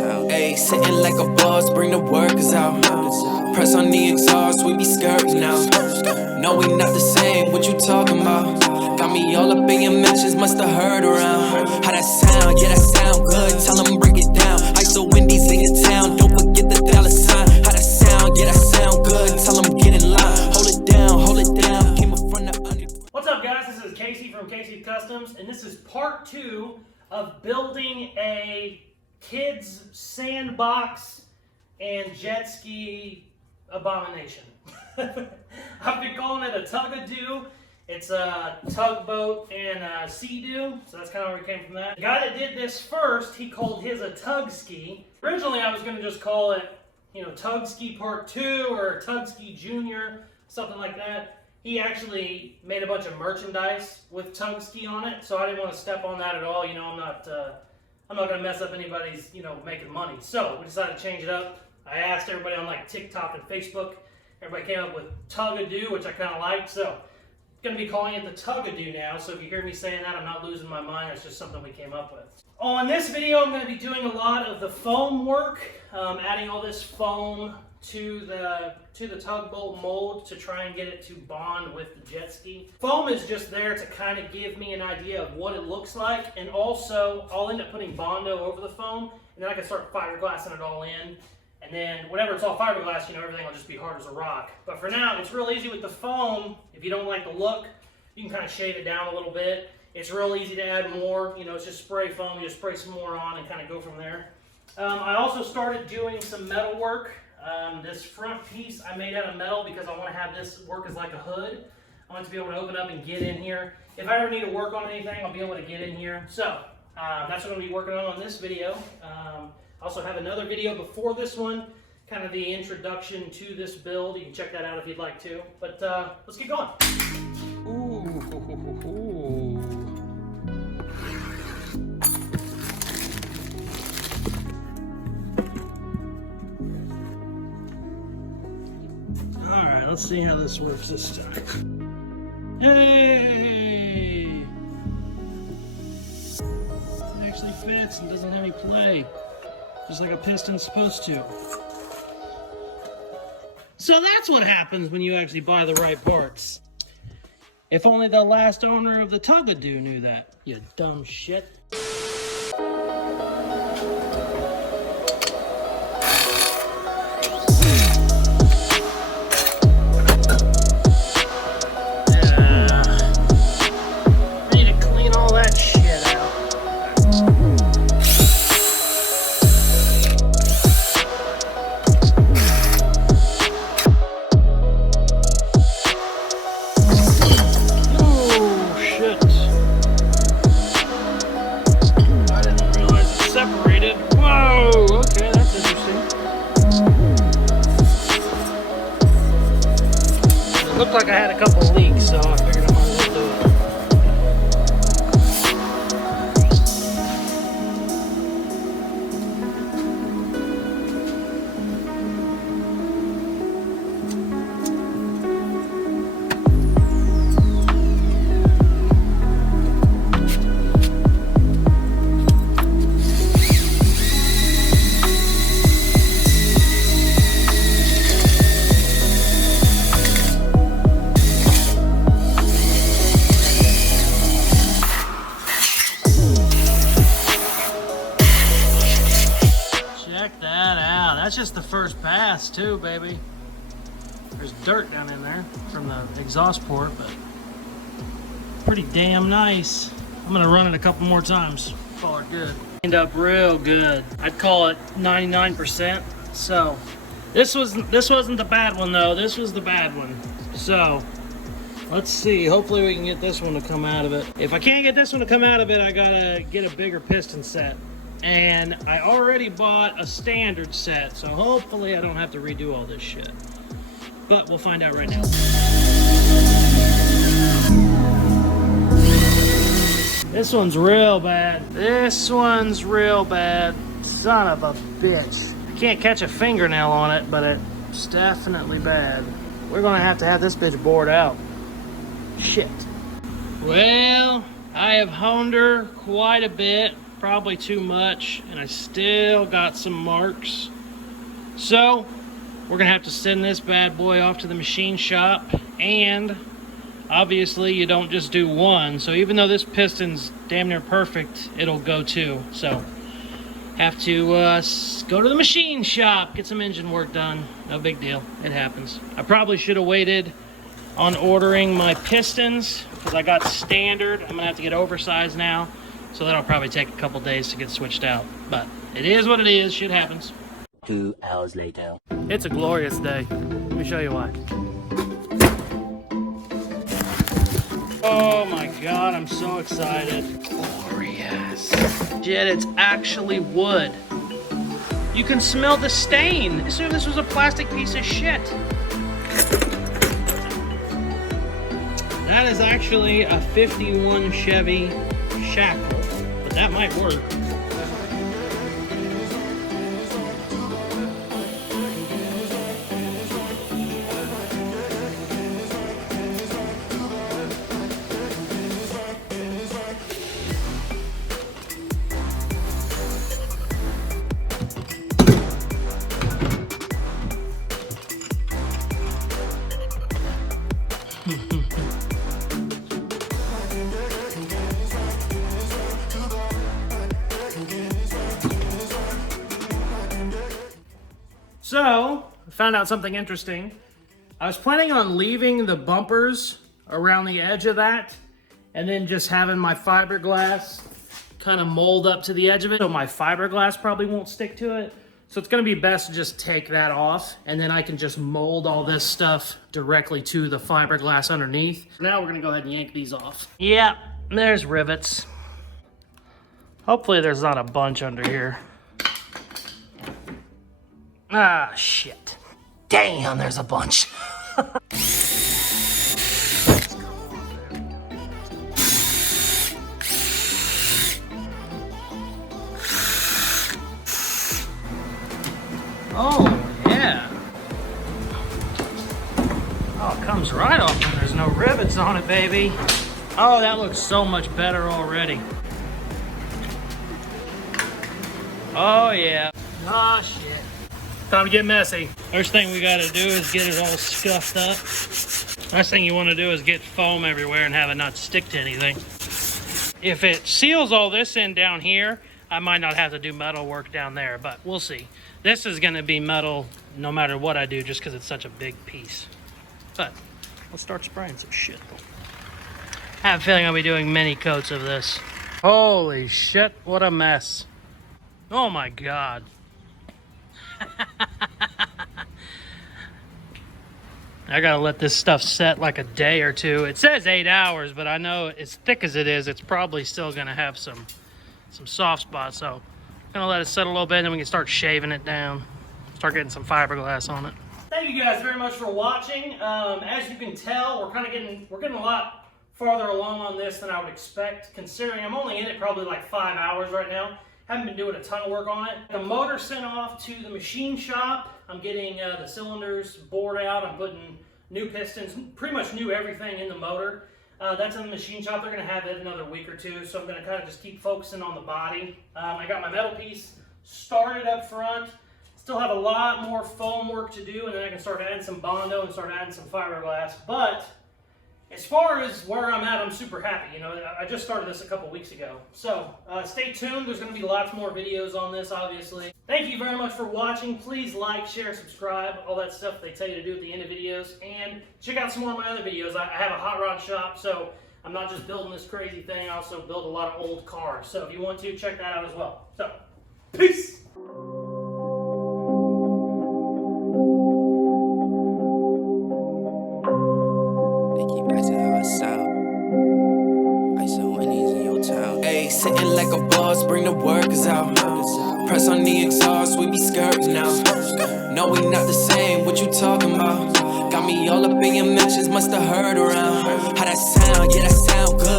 Ayy, sitting like a boss, bring the workers out. Press on the exhaust, we be skirting now. No, we not the same, what you talking about? Got me all up in your mentions, musta heard around. How that sound, yeah, that sound good, tell them break it down. Ice the Wendy's in your town, don't forget the dollar sign. How that sound, yeah, that sound good, tell them get in line. Hold it down, came up from the under. What's up, guys? This is Casey from Casey Customs, and this is part 2 of building a kids sandbox and Jetski abomination. I've been calling it a Tugadoo. It's a Tugboat and a Seadoo, so that's kind of where it came from that. The guy that did this first, he called his a Tugski. Originally, I was going to just call it, Tugski Part 2 or Tugski Junior, something like that. He actually made a bunch of merchandise with Tugski on it, so I didn't want to step on that at all. I'm not going to mess up anybody's, making money. So we decided to change it up. I asked everybody on like TikTok and Facebook. Everybody came up with Tugadoo, which I kind of liked. So I'm going to be calling it the Tugadoo now. So if you hear me saying that, I'm not losing my mind. It's just something we came up with. On this video, I'm going to be doing a lot of the foam work, adding all this foam to the tugboat mold to try and get it to bond with the jet ski. Foam is just there to kind of give me an idea of what it looks like, and also I'll end up putting Bondo over the foam, and then I can start fiberglassing it all in, and then whenever it's all fiberglass, everything will just be hard as a rock. But for now, it's real easy with the foam. If you don't like the look, you can kind of shave it down a little bit. It's real easy to add more. It's just spray foam. You just spray some more on and kind of go from there. I also started doing some metal work. This front piece I made out of metal because I want to have this work as like a hood. I want it to be able to open up and get in here. If I ever need to work on anything, I'll be able to get in here. So that's what I'm going to be working on this video. I also have another video before this one, kind of the introduction to this build. You can check that out if you'd like to. But let's get going. Ooh. Let's see how this works this time. Hey! It actually fits and doesn't have any play. Just like a piston's supposed to. So that's what happens when you actually buy the right parts. If only the last owner of the Tugadoo knew that, you dumb shit. Looked like I had a couple of leaks, so I figured I might as well do it. That's just the first pass too, baby. There's dirt down in there from the exhaust port, but pretty damn nice. I'm gonna run it a couple more times. Call it good. Cleaned up real good. I'd call it 99%. So this wasn't the bad one though. This was the bad one. So let's see. Hopefully we can get this one to come out of it. If I can't get this one to come out of it, I gotta get a bigger piston set. And I already bought a standard set, so hopefully I don't have to redo all this shit. But we'll find out right now. This one's real bad. This one's real bad. Son of a bitch. I can't catch a fingernail on it, but it's definitely bad. We're gonna have to have this bitch bored out. Shit. Well, I have honed her quite a bit. probably too much, and I still got some marks. So we're gonna have to send this bad boy off to the machine shop, and obviously you don't just do one. So even though this piston's damn near perfect, it'll go two. So have to go to the machine shop, get some engine work done. No big deal, it happens. I probably should have waited on ordering my pistons because I got standard. I'm gonna have to get oversized now, so that'll probably take a couple days to get switched out. But it is what it is, shit happens. 2 hours later. It's a glorious day. Let me show you why. Oh my God, I'm so excited. Glorious. Shit, it's actually wood. You can smell the stain. As if this was a plastic piece of shit. That is actually a 51 Chevy shackle, but that might work. So, I found out something interesting. I was planning on leaving the bumpers around the edge of that and then just having my fiberglass kind of mold up to the edge of it, so my fiberglass probably won't stick to it. So it's gonna be best to just take that off, and then I can just mold all this stuff directly to the fiberglass underneath. Now we're gonna go ahead and yank these off. Yeah, there's rivets. Hopefully there's not a bunch under here. Ah, shit. Damn, there's a bunch. Oh, yeah. Oh, it comes right off when there's no rivets on it, baby. Oh, that looks so much better already. Oh, yeah. Oh, shit. Time to get messy. First thing we gotta do is get it all scuffed up. Last thing you wanna do is get foam everywhere and have it not stick to anything. If it seals all this in down here, I might not have to do metal work down there, but we'll see. This is gonna be metal no matter what I do, just because it's such a big piece. But let's start spraying some shit. I have a feeling I'll be doing many coats of this. Holy shit, what a mess. Oh my God. I gotta let this stuff set like a day or two. It says 8 hours, but I know as thick as it is, it's probably still gonna have some soft spots. So I'm gonna let it set a little bit, and then we can start shaving it down, start getting some fiberglass on it. Thank you guys very much for watching. As you can tell, we're getting a lot farther along on this than I would expect, considering I'm only in it probably like 5 hours right now. Haven't been doing a ton of work on it. The motor sent off to the machine shop. I'm getting the cylinders bored out. I'm putting new pistons, pretty much new everything in the motor. That's in the machine shop. They're gonna have it another week or two, so I'm gonna kind of just keep focusing on the body. I got my metal piece started up front. Still have a lot more foam work to do, and then I can start adding some Bondo and start adding some fiberglass. But as far as where I'm at, I'm super happy. You know, I just started this a couple weeks ago. So stay tuned. There's going to be lots more videos on this, obviously. Thank you very much for watching. Please like, share, subscribe, all that stuff they tell you to do at the end of videos. And check out some more of my other videos. I have a hot rod shop, so I'm not just building this crazy thing. I also build a lot of old cars. So if you want to, check that out as well. So, peace! Sitting like a boss, bring the workers out. Press on the exhaust, we be skirting now. No, we not the same, what you talking about? Got me all up in your mentions, must have heard around. How that sound, yeah, that sound good.